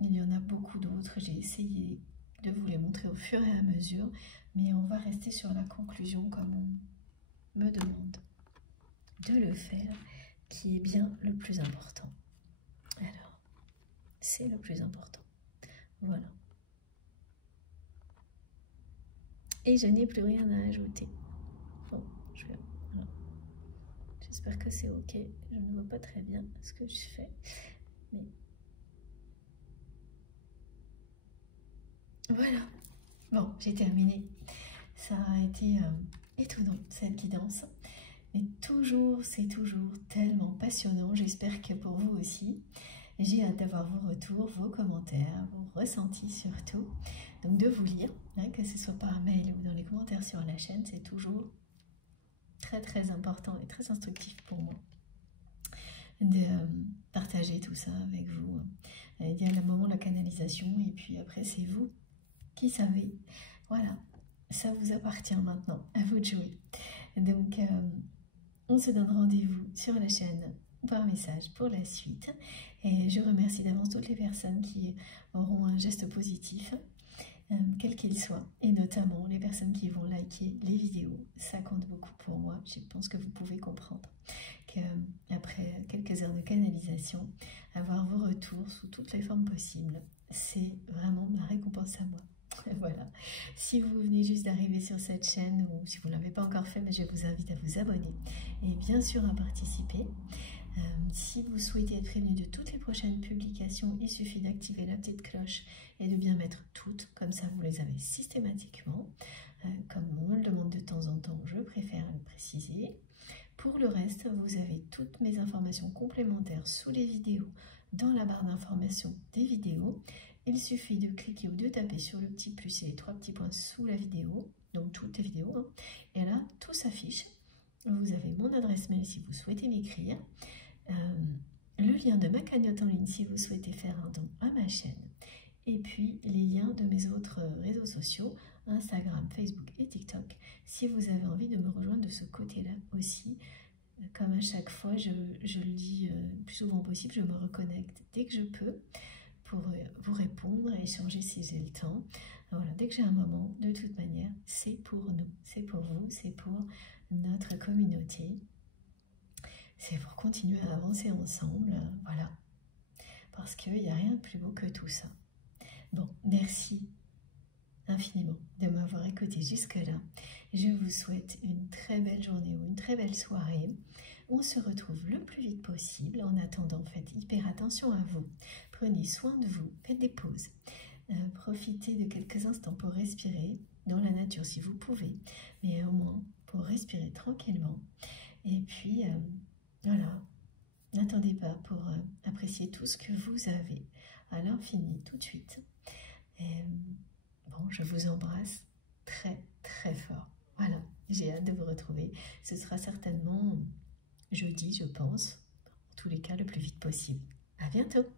il y en a beaucoup d'autres. J'ai essayé de vous les montrer au fur et à mesure, mais on va rester sur la conclusion comme on me demande de le faire, qui est bien le plus important. Alors, c'est le plus important. Voilà. Et je n'ai plus rien à ajouter. Bon, voilà. J'espère que c'est ok. Je ne vois pas très bien ce que je fais, mais voilà. Bon, j'ai terminé. Ça a été étonnant, cette guidance. Mais toujours, c'est toujours tellement passionnant. J'espère que pour vous aussi. J'ai hâte d'avoir vos retours, vos commentaires, vos ressentis surtout. Donc de vous lire, que ce soit par mail ou dans les commentaires sur la chaîne, c'est toujours très très important et très instructif pour moi de partager tout ça avec vous. Il y a le moment de la canalisation et puis après c'est vous qui savez. Voilà, ça vous appartient maintenant, à vous de jouer. Donc on se donne rendez-vous sur la chaîne par message pour la suite. Et je remercie d'avance toutes les personnes qui auront un geste positif, quel qu'il soit, et notamment les personnes qui vont liker les vidéos. Ça compte beaucoup pour moi. Je pense que vous pouvez comprendre qu'après quelques heures de canalisation, avoir vos retours sous toutes les formes possibles, c'est vraiment ma récompense à moi. Voilà, si vous venez juste d'arriver sur cette chaîne ou si vous ne l'avez pas encore fait, je vous invite à vous abonner et bien sûr à participer. Si vous souhaitez être prévenu de toutes les prochaines publications, il suffit d'activer la petite cloche et de bien mettre toutes, comme ça vous les avez systématiquement. Comme on me le demande de temps en temps, je préfère le préciser. Pour le reste, vous avez toutes mes informations complémentaires sous les vidéos dans la barre d'information des vidéos. Il suffit de cliquer ou de taper sur le petit plus et les 3 petits points sous la vidéo, donc toutes les vidéos, et là tout s'affiche. Vous avez mon adresse mail si vous souhaitez m'écrire, le lien de ma cagnotte en ligne si vous souhaitez faire un don à ma chaîne, et puis les liens de mes autres réseaux sociaux, Instagram, Facebook et TikTok, si vous avez envie de me rejoindre de ce côté-là aussi. Comme à chaque fois, je le dis le plus souvent possible, je me reconnecte dès que je peux pour vous répondre et échanger si j'ai le temps. Voilà, dès que j'ai un moment, de toute manière, c'est pour nous, c'est pour vous, c'est pour notre communauté. C'est pour continuer à avancer ensemble, voilà. Parce qu'il n'y a rien de plus beau que tout ça. Bon, merci infiniment de m'avoir écouté jusque-là. Je vous souhaite une très belle journée ou une très belle soirée. On se retrouve le plus vite possible. En attendant, faites hyper attention à vous. Prenez soin de vous, faites des pauses. Profitez de quelques instants pour respirer dans la nature si vous pouvez, mais au moins pour respirer tranquillement. Et puis, voilà, n'attendez pas pour apprécier tout ce que vous avez à l'infini tout de suite. Et, bon, je vous embrasse très très fort. Voilà, j'ai hâte de vous retrouver. Ce sera certainement jeudi, je pense. En tous les cas, le plus vite possible. À bientôt!